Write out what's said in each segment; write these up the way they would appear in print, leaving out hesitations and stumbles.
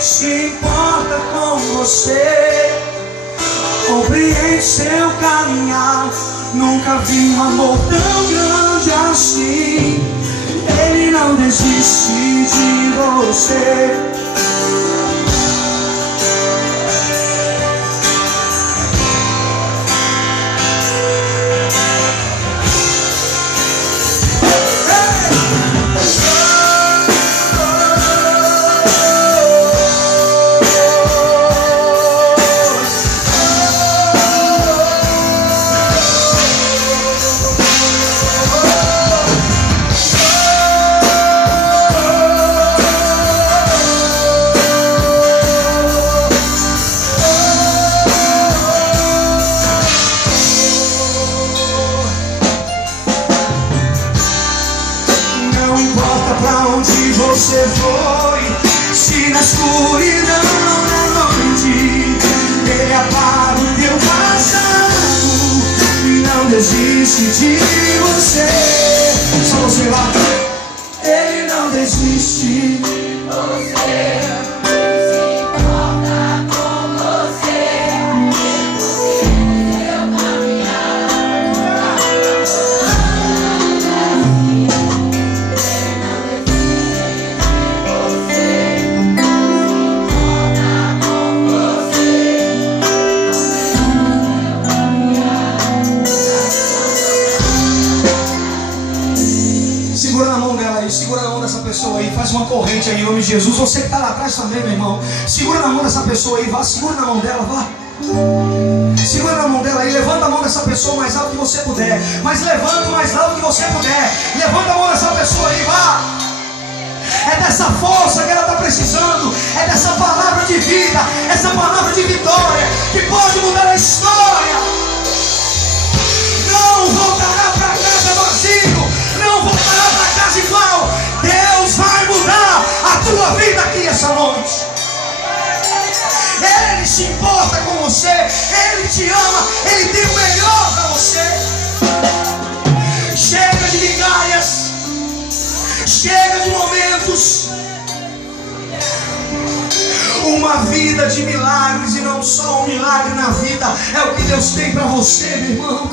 se importa com você, compreende seu caminhar. Nunca vi um amor tão grande assim. Ele não desiste de você. Não importa pra onde você foi, se na escuridão da noite ele apaga o teu passado e não desiste de você. Só você lá. Ele não desiste de você. Segura na mão dela aí, segura na mão dessa pessoa aí, faz uma corrente aí em nome de Jesus. Você que está lá atrás também, meu irmão, segura na mão dessa pessoa aí, vá, segura na mão dela, vá. Segura na mão dela aí, levanta a mão dessa pessoa o mais alto que você puder, mas levanta o mais alto que você puder. Levanta a mão dessa pessoa aí, vá. É dessa força que ela está precisando, é dessa palavra de vida, essa palavra de vitória que pode mudar a história. Não voltará para casa vazio, não voltará para casa igual. Deus vai mudar a tua vida aqui essa noite. Ele se importa com você, Ele te ama, Ele tem o melhor para você. Chega de migalhas, chega de momentos. Uma vida de milagres, e não só um milagre na vida, é o que Deus tem para você, meu irmão.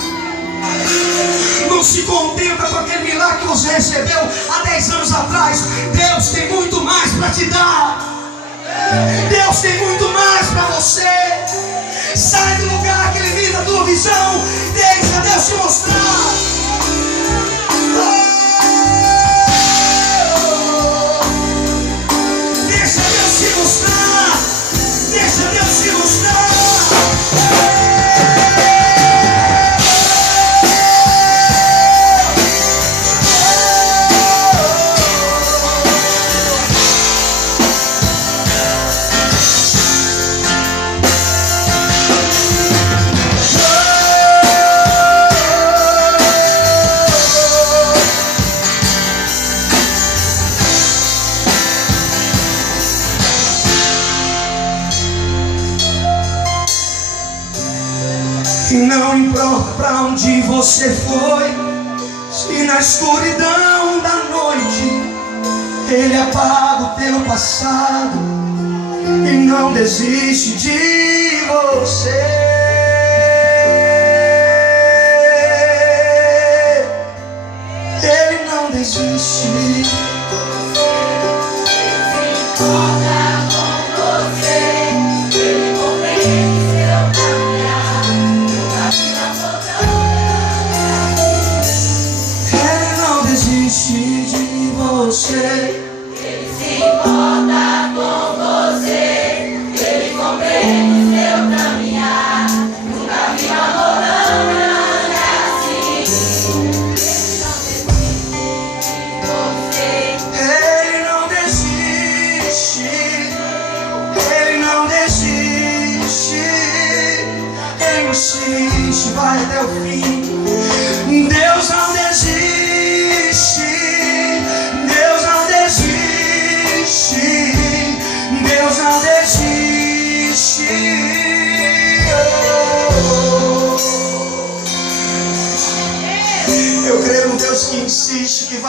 Não se contenta com aquele milagre que você recebeu há 10 anos atrás. Deus tem muito mais para te dar. Deus tem muito mais para você. Sai do lugar que Ele vem da tua visão. Deixa Deus te mostrar. Deixa Deus te mostrar. Deixa Deus te mostrar. E não importa pra onde você foi, se na escuridão da noite Ele apaga o teu passado e não desiste de você. Ele não desiste. De você. Ele se importa com você, Ele compreende seu caminhar. Nunca vi um amor tão grande assim. Ele não desiste de você. Ele não desiste. Ele insiste, vai até o fim. Deus não desiste. Deus não desiste. Eu creio no Deus que insiste, que vai